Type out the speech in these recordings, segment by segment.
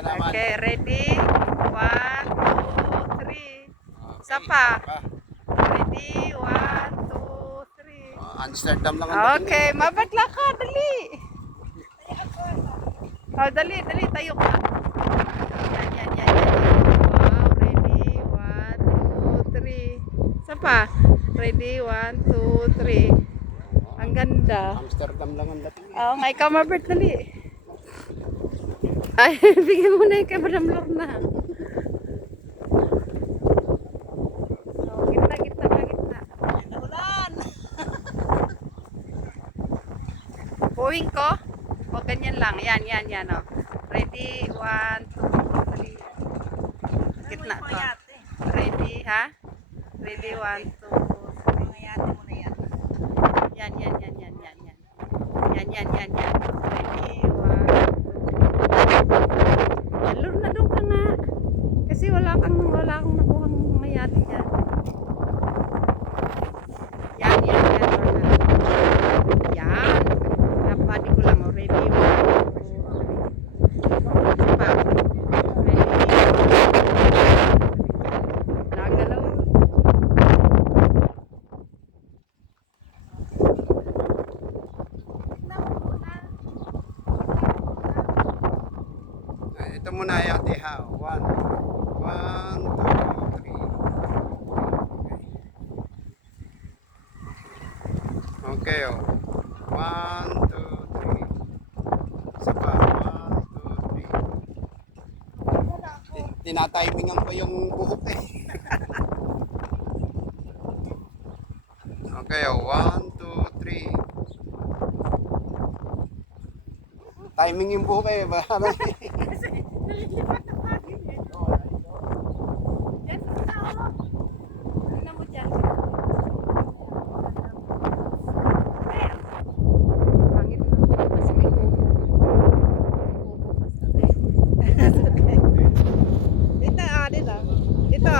ka naman. Okay, ready? 1, 2, 3. Isa pa. Ready? 1, 2, 3. Amsterdam lang ang dating. Okay, mabagla ka, dali. Oh, dali, tayo ka. Yan. Wow, ready? 1, 2, 3. Isa pa. Ready? 1, 2, 3. Ang ganda. Amsterdam lang ang dating. Oh, nga ikaw, Mabert, dali. Ay, bigyan mo na yung kay Madam Lorna. Oh, gitna. Ulan! Buhing ko? O, ganyan lang. Yan, oh. Ready? 1, 2, 3. Gitna to. Ready, ha? Ready? 1, 2, 3. Mayate mo na yan. Yan. Yan. Ready? 1, 2. Yan, Lorna, doon ka nga. Kasi wala akong nakuhang mayati yan. Yan, Lorna. Yan. Napadi ko lang. Ready? 1, 2, 3. Pa. Ready? Nagalaw. Ito muna yate ha. 1, 2, 3. Okay, oh. 1, 2, 3. Isa pa. 1, 2, 3. Tinatimingan ko yung buhok eh. Okay, oh. 1, 2, 3. Timing yung buhok eh. Tingnan mo dyan. Pangit na. Kasi may kubo. Dito. Dito.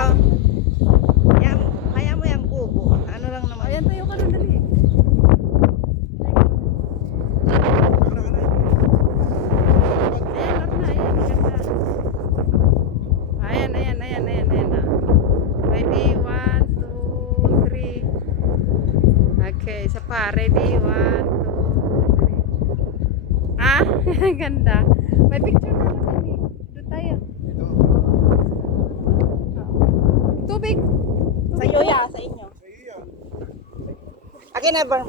Kaya mo yung kubo. Ano lang naman. Ayan, tayo ka nun, dali. Ayan, Lorna, ayan. Maganda. Ayan. Ready? 1, 2, 3. Okay, isa pa. Ready? 1, 2, 3. Ah, ganda. May picture na naman eh. Doon tayo. Tubig. Sa iyo ya, sa inyo. Akin na ba?